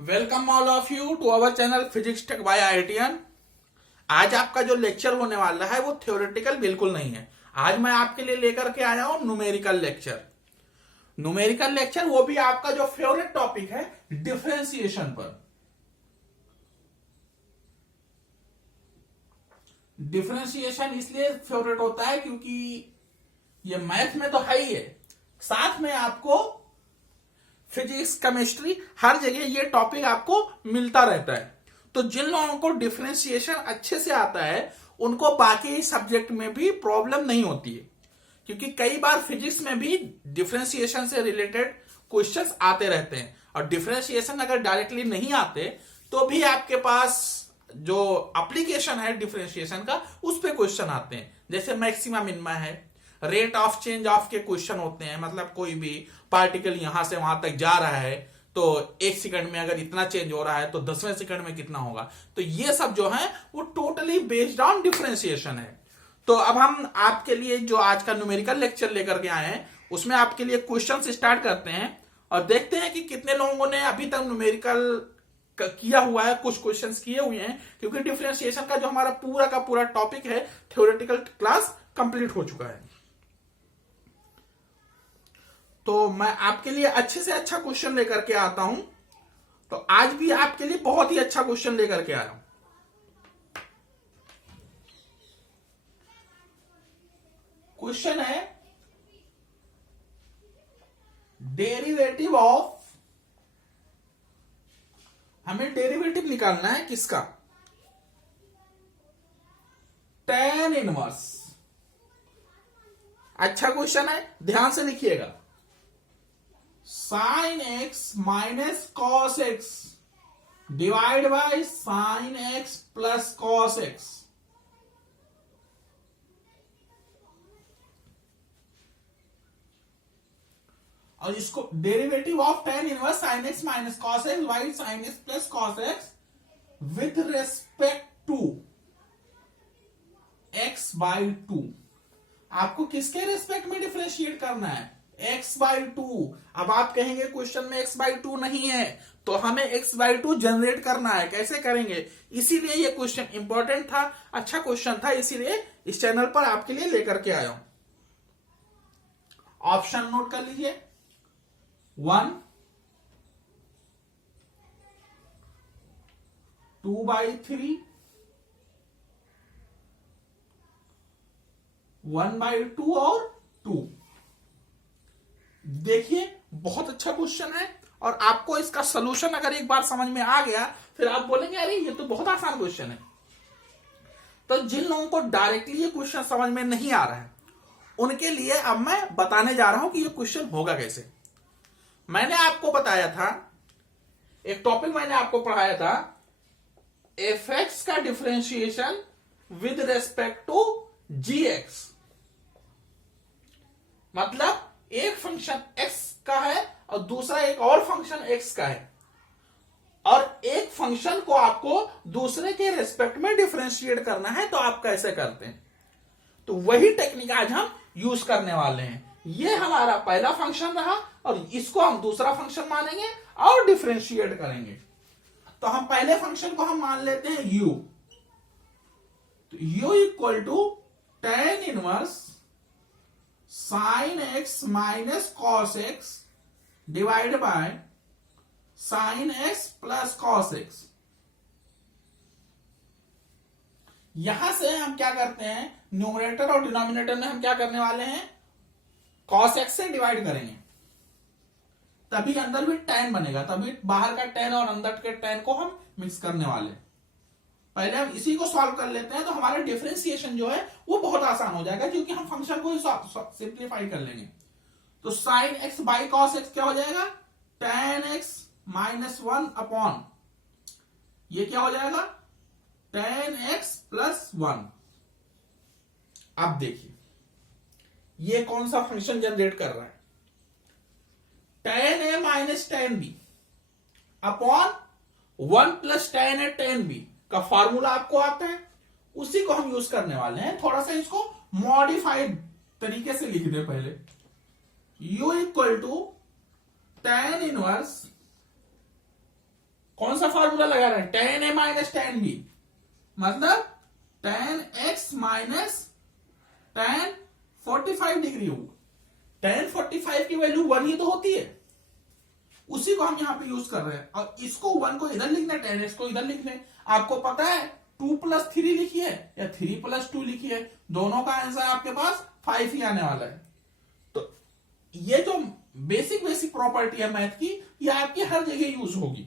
Welcome all of you to our channel physics tech by IITian. आज आपका जो lecture होने वाला है वो थ्योरेटिकल बिल्कुल नहीं है। आज मैं आपके लिए लेकर के आया हूं न्यूमेरिकल लेक्चर। न्यूमेरिकल लेक्चर वो भी आपका जो फेवरेट टॉपिक है डिफरेंशिएशन पर। डिफरेंशिएशन इसलिए फेवरेट होता है क्योंकि ये मैथ में तो है ही है, साथ में आपको फिजिक्स केमिस्ट्री हर जगह ये टॉपिक आपको मिलता रहता है। तो जिन लोगों को डिफरेंशिएशन अच्छे से आता है उनको बाकी सब्जेक्ट में भी प्रॉब्लम नहीं होती है, क्योंकि कई बार फिजिक्स में भी डिफरेंशिएशन से रिलेटेड क्वेश्चंस आते रहते हैं। और डिफरेंशिएशन अगर डायरेक्टली नहीं आते तो भी आपके पास जो एप्लीकेशन है डिफरेंशिएशन का उस पे क्वेश्चन आते हैं। जैसे मैक्सिमा मिनिमा है, रेट ऑफ चेंज ऑफ के क्वेश्चन होते हैं, मतलब कोई भी पार्टिकल यहां से वहां तक जा रहा है तो एक सेकंड में अगर इतना चेंज हो रहा है तो 10वें सेकंड में कितना होगा। तो ये सब जो है वो टोटली बेस्ड ऑन डिफरेंशिएशन है। तो अब हम आपके लिए जो आज का न्यूमेरिकल लेक्चर लेकर के आए हैं उसमें आपके लिए क्वेश्चन स्टार्ट करते हैं और देखते हैं कि कितने लोगों ने अभी तक न्यूमेरिकल किया हुआ है। कुछ क्वेश्चंस किए हुए हैं क्योंकि डिफरेंशिएशन का जो हमारा पूरा का पूरा टॉपिक है थ्योरेटिकल क्लास कंप्लीट हो चुका है। तो मैं आपके लिए अच्छे से अच्छा क्वेश्चन लेकर के आता हूं। तो आज भी आपके लिए बहुत ही अच्छा क्वेश्चन लेकर के आया हूं। क्वेश्चन है डेरिवेटिव ऑफ, हमें डेरिवेटिव निकालना है किसका, tan इनवर्स। अच्छा क्वेश्चन है, ध्यान से लिखिएगा। Sine x minus cos x divide by sine x plus cos x. और इसको derivative of tan inverse sine x minus cos x by sine x plus cos x with respect to x by 2। आपको किसके respect में differentiate करना है, x by 2। अब आप कहेंगे क्वेश्चन में x बाई 2 नहीं है तो हमें x बाई 2 जनरेट करना है, कैसे करेंगे। इसीलिए ये क्वेश्चन इंपॉर्टेंट था, अच्छा क्वेश्चन था, इसीलिए इस चैनल पर आपके लिए लेकर के आया हूं। ऑप्शन नोट कर लीजिए, 1, 2/3, 1/2 और 2। देखिए बहुत अच्छा क्वेश्चन है और आपको इसका सलूशन अगर एक बार समझ में आ गया फिर आप बोलेंगे अरे ये तो बहुत आसान क्वेश्चन है। तो जिन लोगों को डायरेक्टली ये क्वेश्चन समझ में नहीं आ रहा है उनके लिए अब मैं बताने जा रहा हूं कि ये क्वेश्चन होगा कैसे। मैंने आपको बताया था, एक टॉपिक मैंने आपको पढ़ाया था, एफ का differentiation with respect to gx। मतलब एक फंक्शन x का है और दूसरा एक और फंक्शन x का है और एक फंक्शन को आपको दूसरे के रेस्पेक्ट में डिफरेंशिएट करना है। तो आप कैसे करते हैं, तो वही टेक्निक आज हम यूज करने वाले हैं। ये हमारा पहला फंक्शन रहा और इसको हम दूसरा फंक्शन मानेंगे और डिफरेंशिएट करेंगे। तो हम पहले फंक्शन को हम मान लेते हैं u। तो u equal to tan inverse sine x minus cos x divide by sine x plus cos x. यहां से हम क्या करते हैं, न्यूमरेटर और डिनोमिनेटर में हम क्या करने वाले हैं, कॉस एक्स से डिवाइड करेंगे, तभी अंदर भी tan बनेगा, तभी बाहर का tan और अंदर के tan को हम मिक्स करने वाले। पहले हम इसी को सॉल्व कर लेते हैं तो हमारा डिफरेंशिएशन जो है वो बहुत आसान हो जाएगा, क्योंकि हम फंक्शन को ही सिंप्लीफाई कर लेंगे। तो sine x by cos x क्या हो जाएगा, tan एक्स माइनस 1 अपॉन ये क्या हो जाएगा, tan एक्स प्लस 1। अब देखिए ये कौन सा फंक्शन जनरेट कर रहा है, tan a minus tan b upon 1 plus tan a tan b का फार्मूला आपको आता है, उसी को हम यूज करने वाले हैं। थोड़ा सा इसको मॉडिफाइड तरीके से लिख दे पहले, u equal to tan inverse कौन सा फॉर्मूला लगा रहे हैं, tan a minus tan b, मतलब tan x minus tan 45 degree होगा। tan 45 की वैल्यू 1 ही तो होती है, उसी को हम यहां पे यूज कर रहे हैं। और इसको 1 को इधर लिखना है, tan x को इधर लिखना है। आपको पता है 2 प्लस 3 लिखी है या 3 प्लस 2 लिखी है, दोनों का आंसर आपके पास 5 ही आने वाला है। तो ये जो बेसिक प्रॉपर्टी है मैथ की, ये आपकी हर जगह यूज होगी।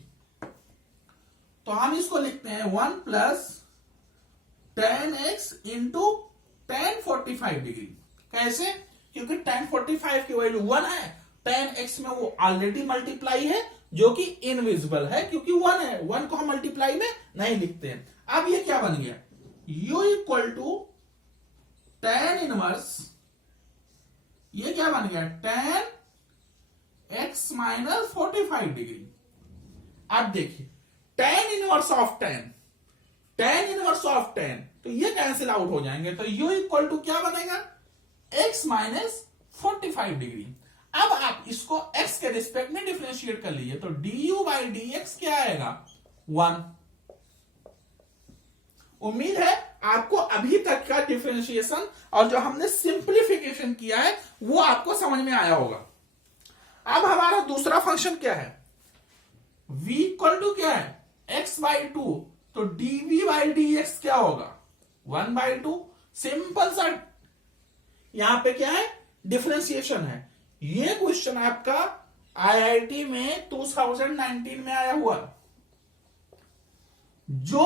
तो हम इसको लिखते हैं 1 plus tan x into tan 45 degree. कैसे? क्योंकि tan 45 की वैल्यू 1 है, tan x में वो ऑलरेडी मल्टीप्लाई है जो कि इनविजिबल है क्योंकि 1 है, 1 को हम मल्टीप्लाई में नहीं लिखते हैं। अब ये क्या बन गया, u equal to tan inverse, ये क्या बन गया, tan x माइनस 45 डिग्री। अब देखिए tan inverse of tan inverse of tan, तो ये कैंसिल आउट हो जाएंगे, तो u इक्वल टू क्या बनेगा, x माइनस 45 डिग्री। अब आप इसको x के रिस्पेक्ट में डिफरेंशिएट कर लीजिए, तो du बाई dx क्या आएगा, 1। उम्मीद है आपको अभी तक का डिफरेंशिएशन और जो हमने सिंप्लीफिकेशन किया है वो आपको समझ में आया होगा। अब हमारा दूसरा फंक्शन क्या है, v इक्वल टू क्या है, x बाई 2, तो dv बाई dx क्या होगा, 1 बाई 2। सिंपल सा यहां पे क्या है, डिफरेंशिएशन है। ये क्वेश्चन आपका आईआईटी में 2019 में आया हुआ। जो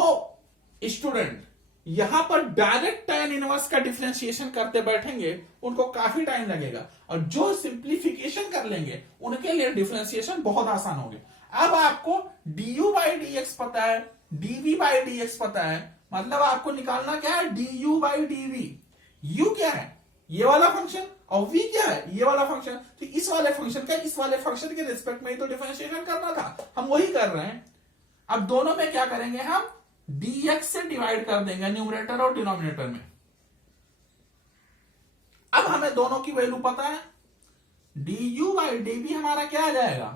स्टूडेंट यहां पर डायरेक्ट tan इनवर्स का डिफरेंशिएशन करते बैठेंगे उनको काफी टाइम लगेगा, और जो सिंप्लीफिकेशन कर लेंगे उनके लिए डिफरेंशिएशन बहुत आसान हो गया। अब आपको du बाई dx पता है, dv बाई dx पता है, मतलब आपको निकालना क्या है, du बाई dv। u क्या है, ये वाला फंक्शन, और v क्या है, ये वाला फंक्शन। तो इस वाले फंक्शन का इस वाले फंक्शन के रिस्पेक्ट में ही तो डिफरेंशिएशन करना था, हम वही कर रहे हैं। अब दोनों में क्या करेंगे, हम dx से डिवाइड कर देंगे न्यूमरेटर और डिनोमिनेटर में। अब हमें दोनों की वैल्यू पता है, du बाई dv हमारा क्या आ जाएगा,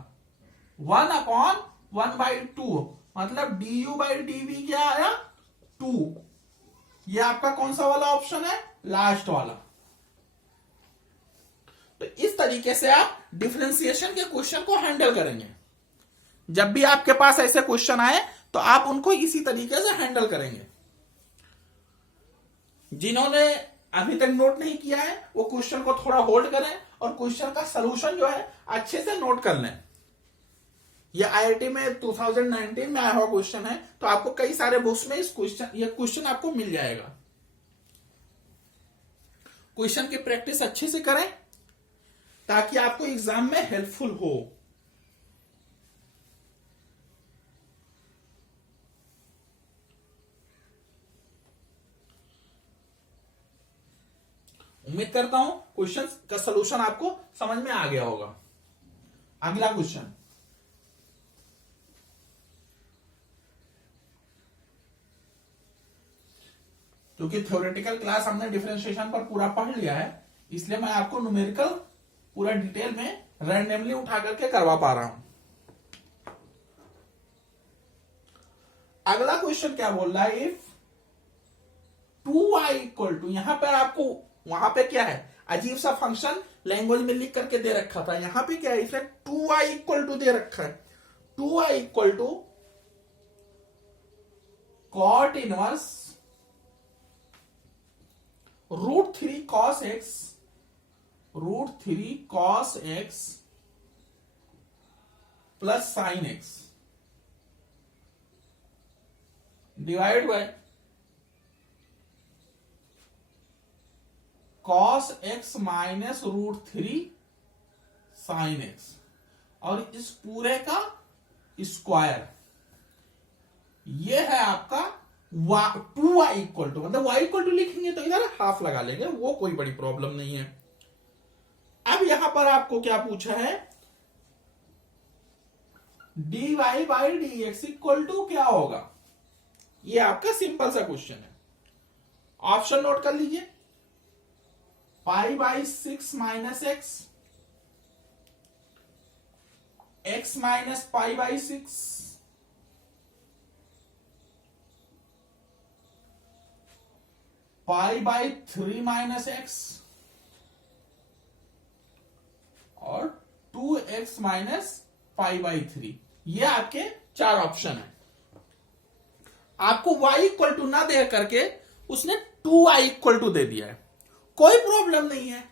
1 अपॉन 1 बाई 2, मतलब du बाई dv क्या आया, 2। ये आपका कौन सा वाला ऑप्शन है, लास्ट वाला। तो इस तरीके से आप डिफरेंशिएशन के क्वेश्चन को हैंडल करेंगे। जब भी आपके पास ऐसे क्वेश्चन आए तो आप उनको इसी तरीके से हैंडल करेंगे। जिन्होंने अभी तक नोट नहीं किया है वो क्वेश्चन को थोड़ा होल्ड करें और क्वेश्चन का सलूशन जो है अच्छे से नोट कर लें। ये आईआईटी में 2019 में आया हुआ क्वेश्चन है, तो आपको कई सारे बुक्स में ये क्वेश्चन आपको मिल जाएगा। क्वेश्चन की प्रैक्टिस अच्छे से करें ताकि आपको एग्जाम में हेल्पफुल हो। उम्मीद करता हूं क्वेश्चन का सलूशन आपको समझ में आ गया होगा। अगला क्वेश्चन, क्योंकि थ्योरेटिकल क्लास हमने डिफरेंशिएशन पर पूरा पढ़ लिया है, इसलिए मैं आपको न्यूमेरिकल पूरा डिटेल में रैंडमली उठा करके करवा पा रहा हूं। अगला क्वेश्चन क्या बोल रहा है, इफ 2y इक्वल टू, यहां पर आपको वहां पे क्या है, अजीब सा फंक्शन लैंग्वेज में लिख करके दे रखा था, यहां पे क्या है, इसे 2y इक्वल टू दे रखा है। 2y equal to cot inverse √3 cos x, √3 cos x plus sin x divide by cos x minus √3 sin x, और इस पूरे का स्क्वायर। ये है आपका 2y इक्वल टू, मतलब y इक्वल टू लिखेंगे तो इधर हाफ लगा लेंगे, वो कोई बड़ी प्रॉब्लम नहीं है। अब यहां पर आपको क्या पूछा है, dy by dx equal to क्या होगा, ये आपका सिंपल सा क्वेश्चन है। ऑप्शन नोट कर लीजिए, pi by 6 minus x minus pi by 6, π/3 minus x और 2x माइनस π/3। ये आपके 4 ऑप्शन है। आपको y इक्वल टू ना दे करके उसने 2y इक्वल टू दे दिया है, कोई प्रॉब्लम नहीं है।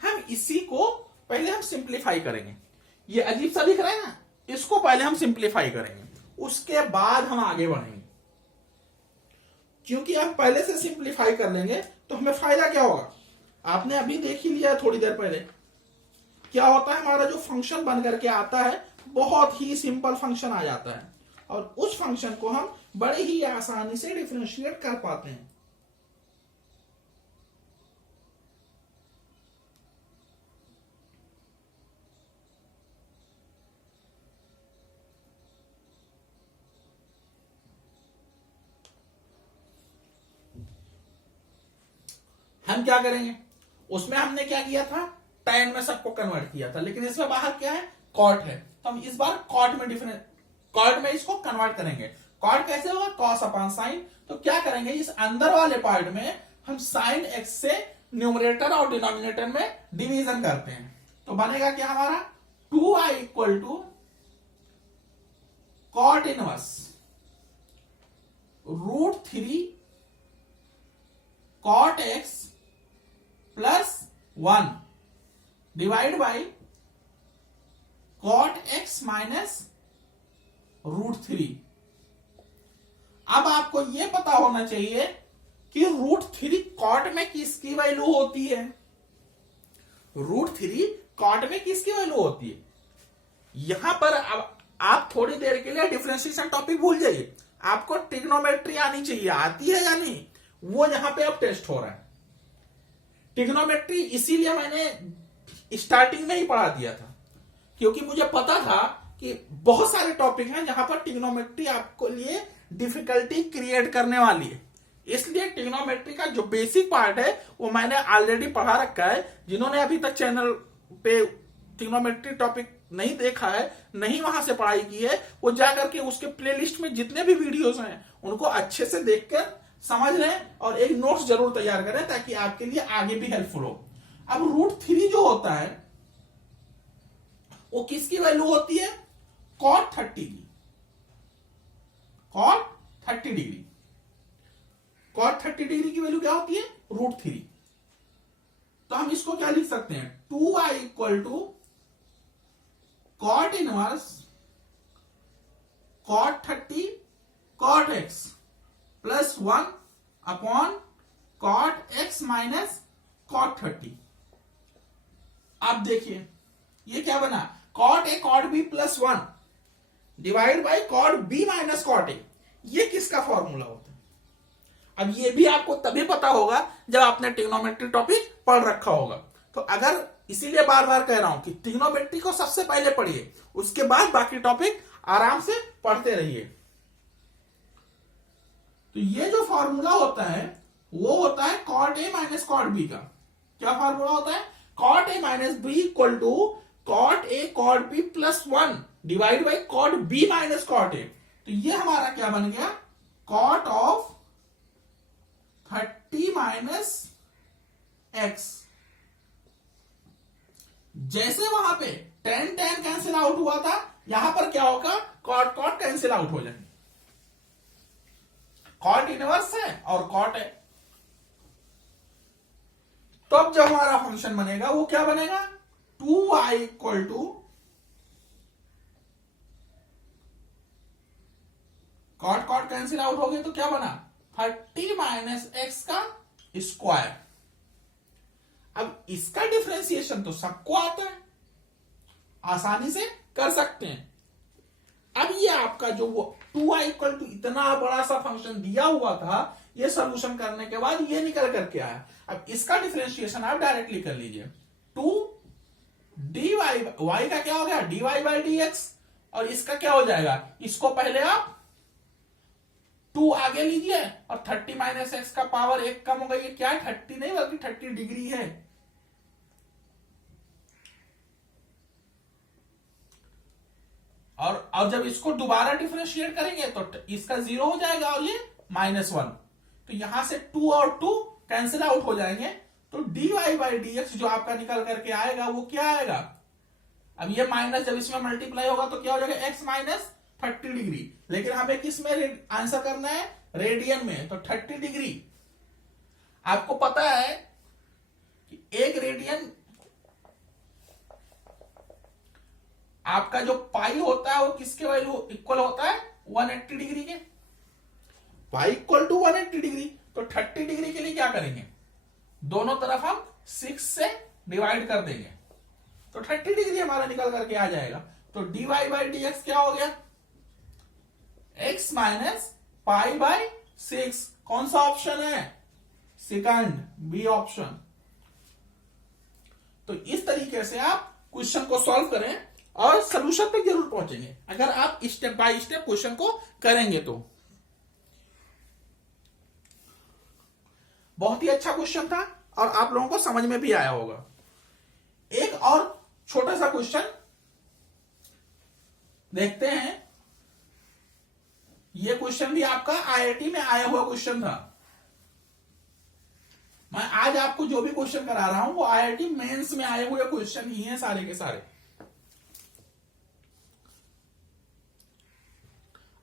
हम इसी को पहले हम सिंप्लीफाई करेंगे। ये अजीब सा दिख रहा है ना, इसको पहले हम सिंप्लीफाई करेंगे, उसके बाद हम आगे बढ़ेंगे। क्योंकि आप पहले से सिंप्लीफाई कर लेंगे तो हमें फायदा क्या होगा, आपने अभी देख ही लिया थोड़ी देर पहले। क्या होता है, हमारा जो फंक्शन बन करके आता है बहुत ही सिंपल फंक्शन आ जाता है, और उस फंक्शन को हम बड़े ही आसानी से डिफरेंशिएट कर पाते हैं। हम क्या करेंगे, उसमें हमने क्या किया था, tan में सबको कन्वर्ट किया था, लेकिन इसमें बाहर क्या है, cot है। तो हम इस बार cot में इसको कन्वर्ट करेंगे। cot कैसे होगा, cos अपॉन साइन। तो क्या करेंगे, इस अंदर वाले पार्ट में हम साइन एक्स से न्यूमरेटर और डिनोमिनेटर में डिवीजन करते हैं। तो बनेगा क्या हमारा, 2i equal to cot inverse √3 cot x plus 1 divide by cot x minus √3। अब आपको यह पता होना चाहिए कि √3 cot में किसकी वैल्यू होती है। √3 cot में किसकी वैल्यू होती है। यहां पर अब आप थोड़ी देर के लिए डिफरेंशिएशन टॉपिक भूल जाइए, आपको ट्रिग्नोमेट्री आनी चाहिए। आती है या नहीं, वो यहां पे अब टेस्ट हो रहा है। ट्रिग्नोमेट्री इसीलिए मैंने स्टार्टिंग में ही पढ़ा दिया था, क्योंकि मुझे पता था कि बहुत सारे टॉपिक हैं जहां पर ट्रिग्नोमेट्री आपको लिए डिफिकल्टी क्रिएट करने वाली है। इसलिए ट्रिग्नोमेट्री का जो बेसिक पार्ट है वो मैंने ऑलरेडी पढ़ा रखा है। जिन्होंने अभी तक चैनल पे ट्रिग्नोमेट्री टॉपिक नहीं देखा है, नहीं वहां से पढ़ाई की है, वो जाकर के उसके प्लेलिस्ट में जितने भी वीडियोस हैं उनको अच्छे से देखकर समझ लें और एक नोट्स जरूर तैयार करें, ताकि आपके लिए आगे भी हेल्पफुल हो। अब √3 जो होता है वो किसकी वैल्यू होती है, cot 30 की। cot 30 डिग्री, cot 30 डिग्री की वैल्यू क्या होती है, √3। तो हम इसको क्या लिख सकते हैं, 2i equal to cot inverse cot 30 cot x plus 1 upon cot x minus cot 30। आप देखिए ये क्या बना, cot a cot b plus 1 divide by cot b minus cot a। ये किसका फॉर्मूला होता है। अब ये भी आपको तभी पता होगा जब आपने ट्रिग्नोमेट्री टॉपिक पढ़ रखा होगा। तो अगर, इसीलिए बार बार कह रहा हूं कि ट्रिग्नोमेट्री को सबसे पहले पढ़िए, उसके बाद बाकी टॉपिक आराम से पढ़ते रहिए। तो ये जो फॉर्मूला होता है वो होता है cot a minus cot b का। क्या फॉर्मूला होता है, cot a minus b equal to cot a cot b plus 1 divide by cot b minus cot a। तो ये हमारा क्या बन गया, cot ऑफ 30 माइनस x। जैसे वहां पे tan कैंसिल आउट हुआ था, यहां पर क्या होगा, cot कैंसिल आउट हो जाएंगे। cot इनवर्स है और cot है। तो अब जब हमारा फंक्शन बनेगा वो क्या बनेगा, 2i equal to cot cancel out हो गए तो क्या बना, 30 माइनस एक्स का स्क्वायर। अब इसका डिफरेंशिएशन तो सबको आता है, आसानी से कर सकते हैं। अब ये आपका जो वो 2i इक्वल टू इतना बड़ा सा फंक्शन दिया हुआ था, ये सोल्यूशन करने के बाद ये निकल करके आया। अब इसका डिफरेंशिएशन आप डायरेक्टली कर लीजिए, 2 dy, y का क्या हो गया, dy बाई dx, और इसका क्या हो जाएगा, इसको पहले आप 2 आगे लीजिए और 30 माइनस एक्स का पावर 1 कम होगा। ये क्या है, 30 नहीं बल्कि 30 डिग्री है। और जब इसको दोबारा डिफरेंशिएट करेंगे तो इसका 0 हो जाएगा और ये -1, तो यहां से 2 और 2 कैंसिल आउट हो जाएंगे, तो dy बाई dx जो आपका निकल करके आएगा वो क्या आएगा, अब ये माइनस जब इसमें मल्टीप्लाई होगा तो क्या हो जाएगा, x माइनस 30 डिग्री। लेकिन हमें किस में आंसर करना है, रेडियन में, तो 30 डिग्री। आपको पता है कि एक रेडियन आपका जो पाई होता है वो किसके वैल्यू इक्वल होता है, 180 डिग्री के। पाई इक्वल टू 180 डिग्री, तो 30 डिग्री के लिए क्या करेंगे, दोनों तरफ हम 6 से डिवाइड कर देंगे, तो 30 डिग्री हमारा निकल करके आ जाएगा। तो dy बाई dx क्या हो गया, x माइनस पाई बाई 6। कौन सा ऑप्शन है, सेकंड, बी ऑप्शन। तो इस तरीके से आप क्वेश्चन को सॉल्व करें और सॉल्यूशन पे जरूर पहुंचेंगे अगर आप स्टेप बाय स्टेप क्वेश्चन को करेंगे तो। बहुत ही अच्छा क्वेश्चन था और आप लोगों को समझ में भी आया होगा। एक और छोटा सा क्वेश्चन देखते हैं। यह क्वेश्चन भी आपका आईआईटी में आया हुआ क्वेश्चन था। मैं आज आपको जो भी क्वेश्चन करा रहा हूं वो आईआईटी मेंस में आए हुए क्वेश्चन ही हैं सारे के सारे।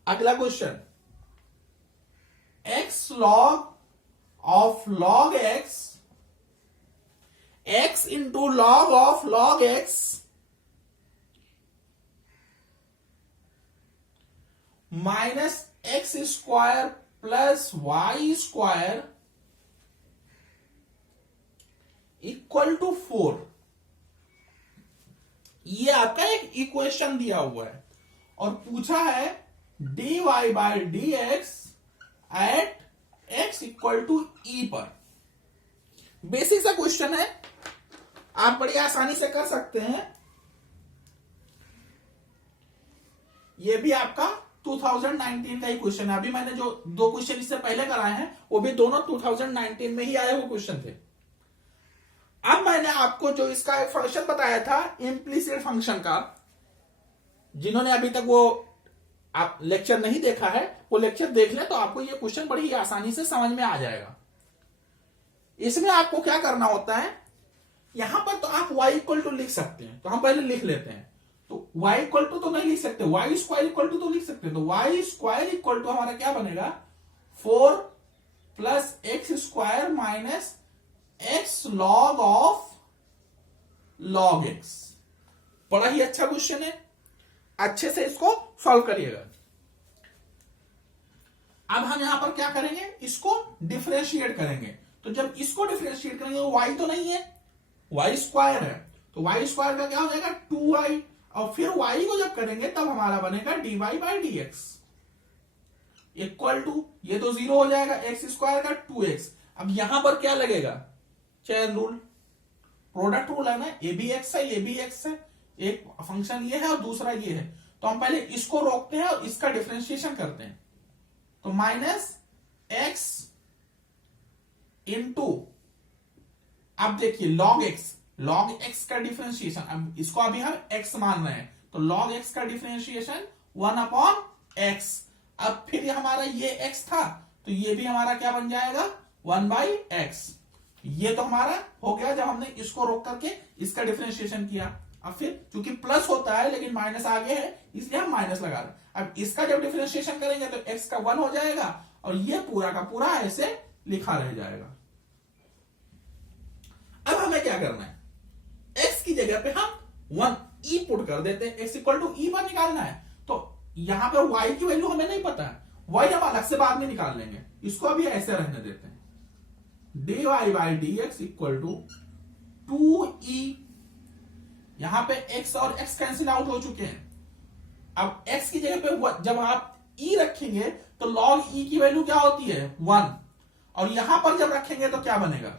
अगला question, x log of log x, x into log of log x minus x square plus y square equal to 4। ये आपका एक इक्वेशन दिया हुआ है और पूछा है dy by dx at x equal to e पर। बेसिक सा क्वेश्चन है, आप बड़ी आसानी से कर सकते हैं। ये भी आपका 2019 का ही क्वेश्चन है। अभी मैंने जो दो क्वेश्चन इससे पहले कराए हैं वो भी दोनों 2019 में ही आए हुए क्वेश्चन थे। अब मैंने आपको जो इसका एक फंक्शन बताया था इम्प्लीसिट फंक्शन का, जिन्होंने अभी तक वो आप लेक्चर नहीं देखा है वो लेक्चर देख लें तो आपको ये क्वेश्चन बड़ी आसानी से समझ में आ जाएगा। इसमें आपको क्या करना होता है, यहां पर तो आप y इक्वल टू लिख सकते हैं, तो हम पहले लिख लेते हैं। तो y इक्वल टू तो नहीं लिख सकते, y स्क्वायर इक्वल टू तो लिख सकते हैं। तो y स्क्वायर इक्वल टू हमारा क्या बनेगा, 4 plus x square minus x log of log x. बड़ा ही अच्छा क्वेश्चन है, अच्छे से इसको सॉल्व करिएगा। अब हम यहां पर क्या करेंगे, इसको डिफरेंशिएट करेंगे। तो जब इसको डिफरेंशिएट करेंगे तो y तो नहीं है, y स्क्वायर है, तो y स्क्वायर का क्या हो जाएगा 2y, और फिर y को जब करेंगे तब हमारा बनेगा dy by dx equal to, ये तो 0 हो जाएगा, x स्क्वायर का 2x। अब यहां पर क्या लगेगा, चेन रूल, प्रोडक्ट रूल है ना, ए बी एक्स है, ये भी एक्स है, एक फंक्शन ये है और दूसरा ये है। तो हम पहले इसको रोकते हैं और इसका डिफरेंशिएशन करते हैं। तो माइनस एक्स इंटू, अब देखिए लॉग एक्स का डिफरेंशिएशन, अब इसको अभी हम एक्स मान रहे हैं, तो लॉग एक्स का डिफरेंशिएशन 1 अपॉन एक्स। अब फिर हमारा ये एक्स था तो ये भी हमारा क्या बन जाएगा 1 बाई एक्स। ये तो हमारा हो गया जब हमने इसको रोक करके इसका डिफरेंशिएशन किया। अब फिर चूंकि प्लस होता है लेकिन माइनस आगे है इसलिए हम माइनस लगा रहे हैं। अब इसका जब डिफरेंशिएशन करेंगे तो x का 1 हो जाएगा और ये पूरा का पूरा ऐसे लिखा रह जाएगा। अब हमें क्या करना है, x की जगह पे हम 1 e पुट कर देते हैं, x इक्वल टू e पर निकालना है। तो यहां पे y की वैल्यू हमें नहीं पता है, y हम अलग से बाद में निकाल लेंगे, इसको अभी ऐसे रहने देते हैं। dy by dx equal to 2e, यहां पे x और x कैंसिल आउट हो चुके हैं। अब x की जगह पे जब आप e रखेंगे तो log e की वैल्यू क्या होती है 1, और यहां पर जब रखेंगे तो क्या बनेगा,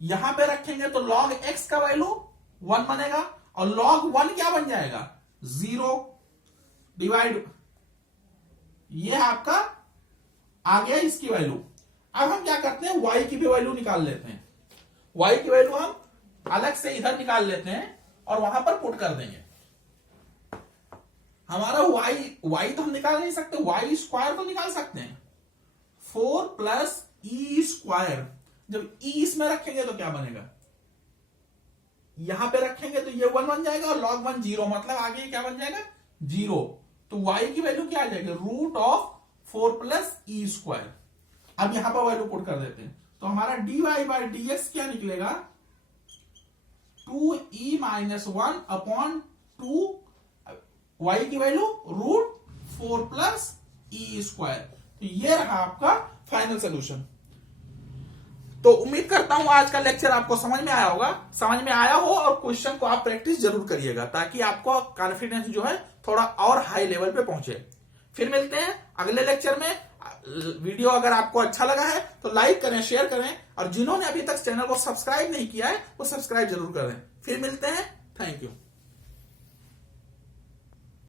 यहां पे रखेंगे तो log x का वैल्यू 1 बनेगा और log 1 क्या बन जाएगा 0 डिवाइड, ये आपका आ गया इसकी वैल्यू। अब हम क्या करते हैं, y की भी वैल्यू निकाल लेते हैं। y की वैल्यू हम अलग से इधर निकाल लेते हैं और वहां पर पुट कर देंगे। हमारा y तो हम निकाल नहीं सकते, y स्क्वायर तो निकाल सकते हैं। 4 प्लस ई स्क्वायर। जब ई इसमें रखेंगे तो क्या बनेगा, यहां पे रखेंगे तो ये 1 बन जाएगा और log 1 0, मतलब आगे क्या बन जाएगा 0। तो y की वैल्यू क्या आ जाएगी, root of 4 plus e square. अब यहां पर वैल्यू पुट कर देते हैं तो हमारा dy बाई dx क्या निकलेगा, 2e माइनस 1 अपॉन 2, y की value root 4 plus e square. तो ये रहा आपका फाइनल सोल्यूशन। तो उम्मीद करता हूं आज का लेक्चर आपको समझ में आया होगा, समझ में आया हो, और क्वेश्चन को आप प्रैक्टिस जरूर करिएगा ताकि आपको कॉन्फिडेंस जो है थोड़ा और हाई लेवल पे पहुंचे। फिर मिलते हैं अगले लेक्चर में। वीडियो अगर आपको अच्छा लगा है तो लाइक करें, शेयर करें, और जिन्होंने अभी तक चैनल को सब्सक्राइब नहीं किया है वो सब्सक्राइब जरूर करें। फिर मिलते हैं, थैंक यू।